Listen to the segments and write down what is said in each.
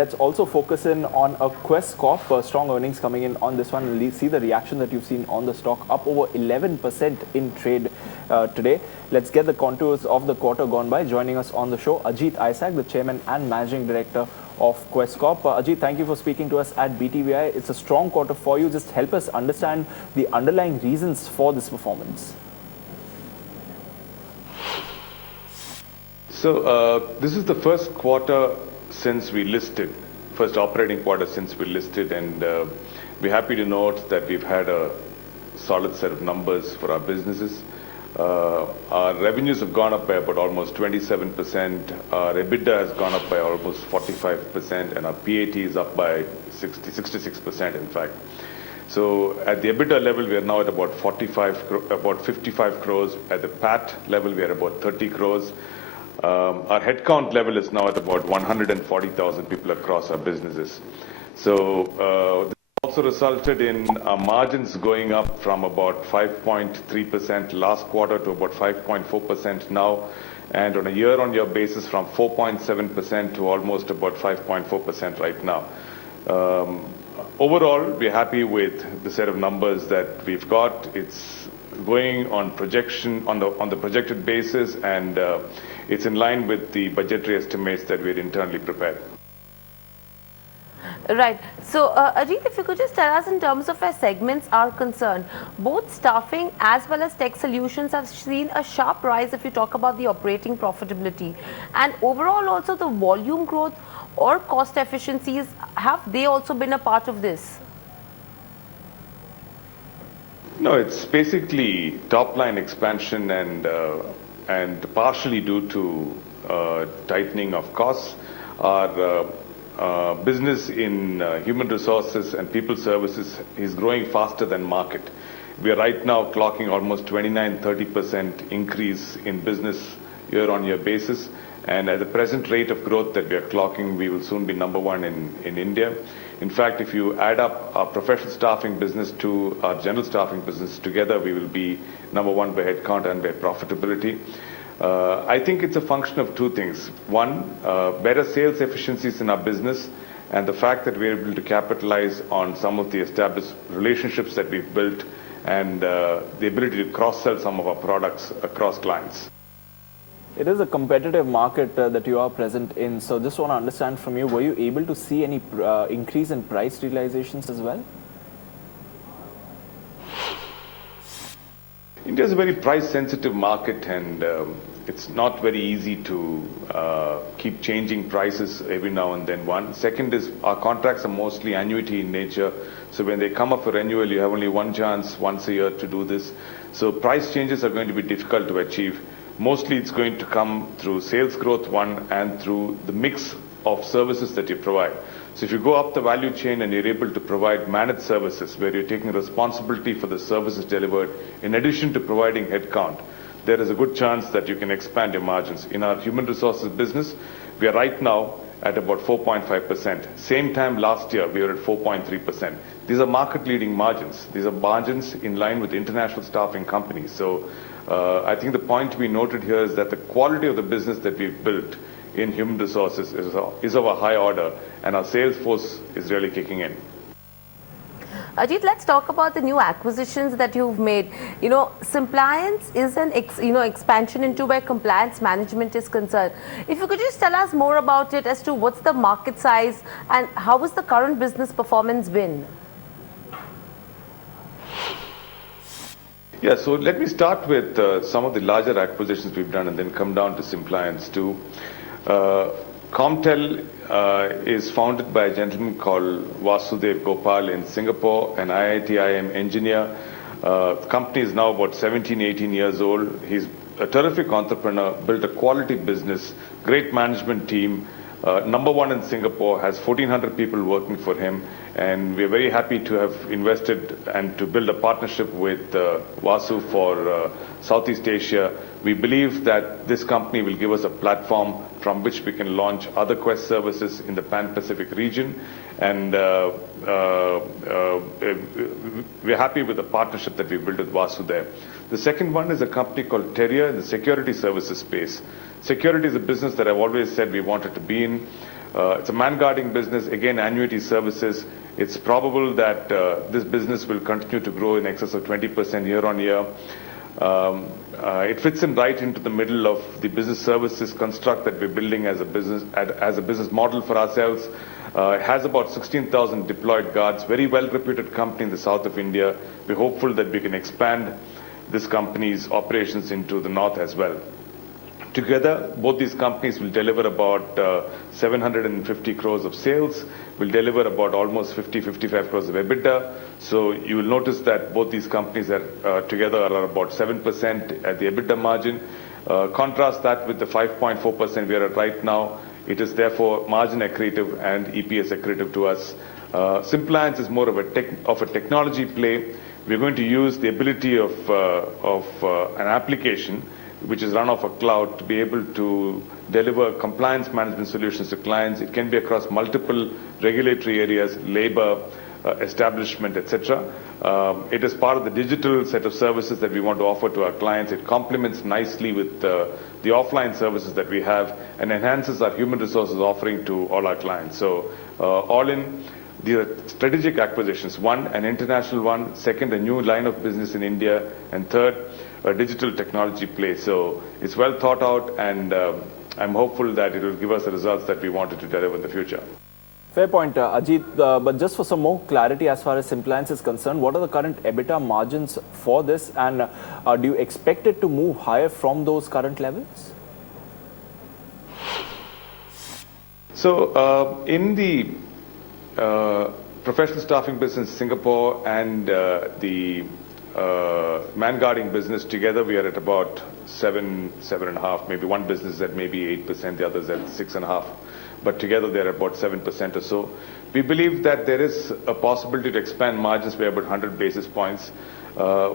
let's also focus in on a Quess Corp. Strong earnings coming in on this one. And see the reaction that you've seen on the stock, up over 11% in trade today. Let's get the contours of the quarter gone by. Joining us on the show, Ajit, the Chairman and Managing Director of Quess Corp. Ajit, thank you for speaking to us at BTVi. It's a strong quarter for you. Just help us understand the underlying reasons for this performance. So this is the first quarter since we listed, first operating quarter since we listed, and we're happy to note that we've had a solid set of numbers for our businesses. Our revenues have gone up by about almost 27%, our EBITDA has gone up by almost 45%, and our PAT is up by 66% in fact. So at the EBITDA level, we are now at about 55 crores. At the PAT level, we are about 30 crores. Our headcount level is now at about 140,000 people across our businesses. So this also resulted in our margins going up from about 5.3% last quarter to about 5.4% now, and on a year-on-year basis from 4.7% to almost about 5.4% right now. Overall, we're happy with the set of numbers that we've got. It's going on projection on the projected basis, and it's in line with the budgetary estimates that we had internally prepared. Right. So, Ajit, if you could just tell us in terms of where segments are concerned, both staffing as well as tech solutions have seen a sharp rise if you talk about the operating profitability. And overall also the volume growth or cost efficiencies, have they also been a part of this? No, it's basically top-line expansion and partially due to tightening of costs. Our business in human resources and people services is growing faster than market. We are right now clocking almost 29-30% increase in business year-on-year basis. And at the present rate of growth that we are clocking, we will soon be number one in India. In fact, if you add up our professional staffing business to our general staffing business together, we will be number one by headcount and by profitability. I think it's a function of two things. One, better sales efficiencies in our business, and the fact that we're able to capitalize on some of the established relationships that we've built, and the ability to cross-sell some of our products across clients. It is a competitive market that you are present in. So just want to understand from you, were you able to see any increase in price realizations as well? India is a very price-sensitive market, and it's not very easy to keep changing prices every now and then. One. Second is our contracts are mostly annuity in nature. So when they come up for renewal, you have only one chance once a year to do this. So price changes are going to be difficult to achieve. Mostly it's going to come through sales growth, one, and through the mix of services that you provide. So if you go up the value chain and you're able to provide managed services where you're taking responsibility for the services delivered, in addition to providing headcount, there is a good chance that you can expand your margins. In our human resources business, we are right now at about 4.5%. Same time last year, we were at 4.3%. These are market-leading margins. These are margins in line with international staffing companies. So I think the point to be noted here is that the quality of the business that we've built in human resources is of a high order, and our sales force is really kicking in. Ajit, let's talk about the new acquisitions that you've made. You know, Simpliance is an expansion into where compliance management is concerned. If you could just tell us more about it as to what's the market size and how has the current business performance been? Yeah, so let me start with some of the larger acquisitions we've done and then come down to Simpliance too. Comtel is founded by a gentleman called Vasudev Gopal in Singapore, an IIT-IIM engineer. The company is now about 17, 18 years old. He's a terrific entrepreneur, built a quality business, great management team, number one in Singapore, has 1,400 people working for him, and we're very happy to have invested and to build a partnership with Vasu for Southeast Asia. We believe that this company will give us a platform from which we can launch other Quess services in the Pan-Pacific region, and we're happy with the partnership that we built with Vasu there. The second one is a company called Terrier in the security services space. Security is a business that I've always said we wanted to be in. It's a man-guarding business, again, annuity services. It's probable that this business will continue to grow in excess of 20% year on year. It fits in right into the middle of the business services construct that we're building as a business model for ourselves. It has about 16,000 deployed guards, very well-reputed company in the south of India. We're hopeful that we can expand this company's operations into the north as well. Together, both these companies will deliver about 750 crores of sales, will deliver about almost 55 crores of EBITDA. So you will notice that both these companies are together are about 7% at the EBITDA margin. Contrast that with the 5.4% we are at right now. It is therefore margin accretive and EPS accretive to us. Simplance is more of a technology play. We're going to use the ability of an application which is run off a cloud to be able to deliver compliance management solutions to clients. It can be across multiple regulatory areas, labor, establishment, etc. It is part of the digital set of services that we want to offer to our clients. It complements nicely with the offline services that we have and enhances our human resources offering to all our clients. So all in, the strategic acquisitions, one, an international one, second, a new line of business in India, and third, a digital technology play. So it's well thought out, and I'm hopeful that it will give us the results that we wanted to deliver in the future. Fair point, Ajit. But just for some more clarity as far as Simplance is concerned, what are the current EBITDA margins for this, and do you expect it to move higher from those current levels? So in the professional staffing business in Singapore and the man-guarding business together, we are at about 7.5%. Maybe one business is at maybe 8%, the others at 6.5%. But together they're about 7% or so. We believe that there is a possibility to expand margins by about 100 basis points.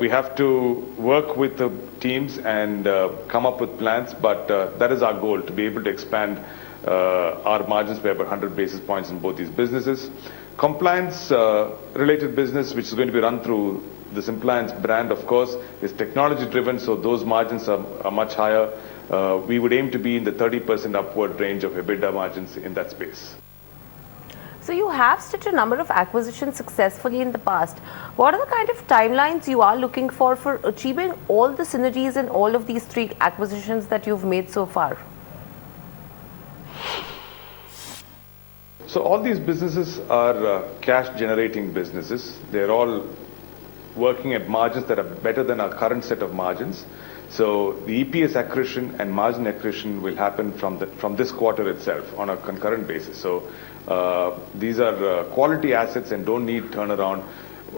We have to work with the teams and come up with plans, but that is our goal, to be able to expand our margins by about 100 basis points in both these businesses. Compliance related business, which is going to be run through the Simplance brand, of course, is technology driven, so those margins are much higher. We would aim to be in the 30% upward range of EBITDA margins in that space. So you have stitched a number of acquisitions successfully in the past. What are the kind of timelines you are looking for achieving all the synergies in all of these 3 acquisitions that you've made so far? So all these businesses are cash generating businesses. They're all working at margins that are better than our current set of margins. So the EPS accretion and margin accretion will happen from this quarter itself on a concurrent basis. So these are quality assets and don't need turnaround.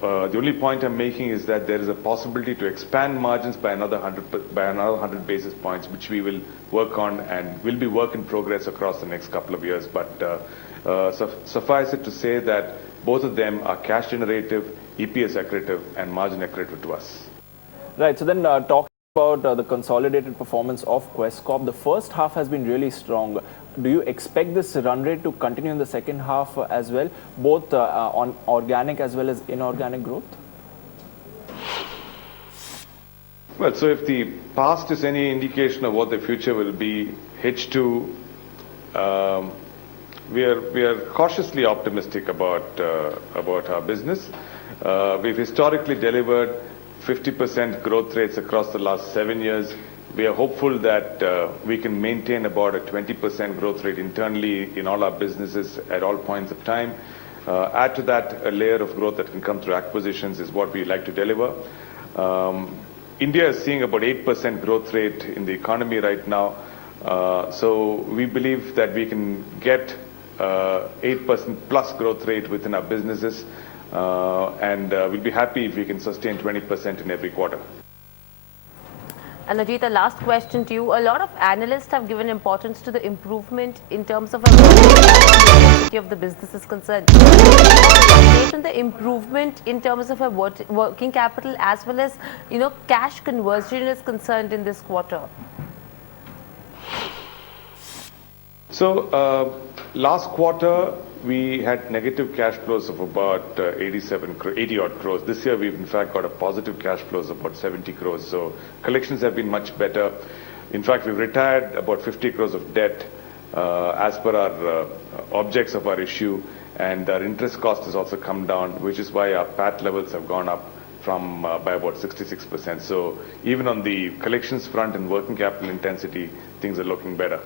The only point I'm making is that there is a possibility to expand margins by another 100 basis points, which we will work on and will be work in progress across the next couple of years. But suffice it to say that both of them are cash generative, EPS accretive, and margin accretive to us. Right. So then talking about the consolidated performance of Quess Corp, the first half has been really strong. Do you expect this run rate to continue in the second half as well, both on organic as well as inorganic growth? Well, so if the past is any indication of what the future will be, H2, we are cautiously optimistic about our business. We've historically delivered 50% growth rates across the last 7 years. We are hopeful that we can maintain about a 20% growth rate internally in all our businesses at all points of time. Add to that a layer of growth that can come through acquisitions is what we like to deliver. India is seeing about 8% growth rate in the economy right now. So we believe that we can get 8% plus growth rate within our businesses. And we'll be happy if we can sustain 20% in every quarter. And Ajit, the last question to you. A lot of analysts have given importance to the improvement in terms of of the business is concerned. Based on the improvement in terms of a working capital as well as cash conversion is concerned in this quarter. So last quarter we had negative cash flows of about 80 odd crores. This year we've in fact got a positive cash flows of about 70 crores. So collections have been much better. In fact, we've retired about 50 crores of debt. as per our objects of our issue, and our interest cost has also come down, which is why our PAT levels have gone up from by about 66%. So even on the collections front and working capital intensity, things are looking better.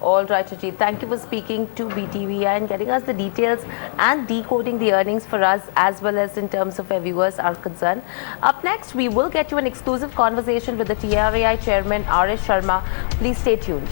All right, Ajit. Thank you for speaking to BTVi and getting us the details and decoding the earnings for us as well as in terms of our viewers are concerned. Up next, we will get you an exclusive conversation with the TRAI chairman, R.S. Sharma. Please stay tuned.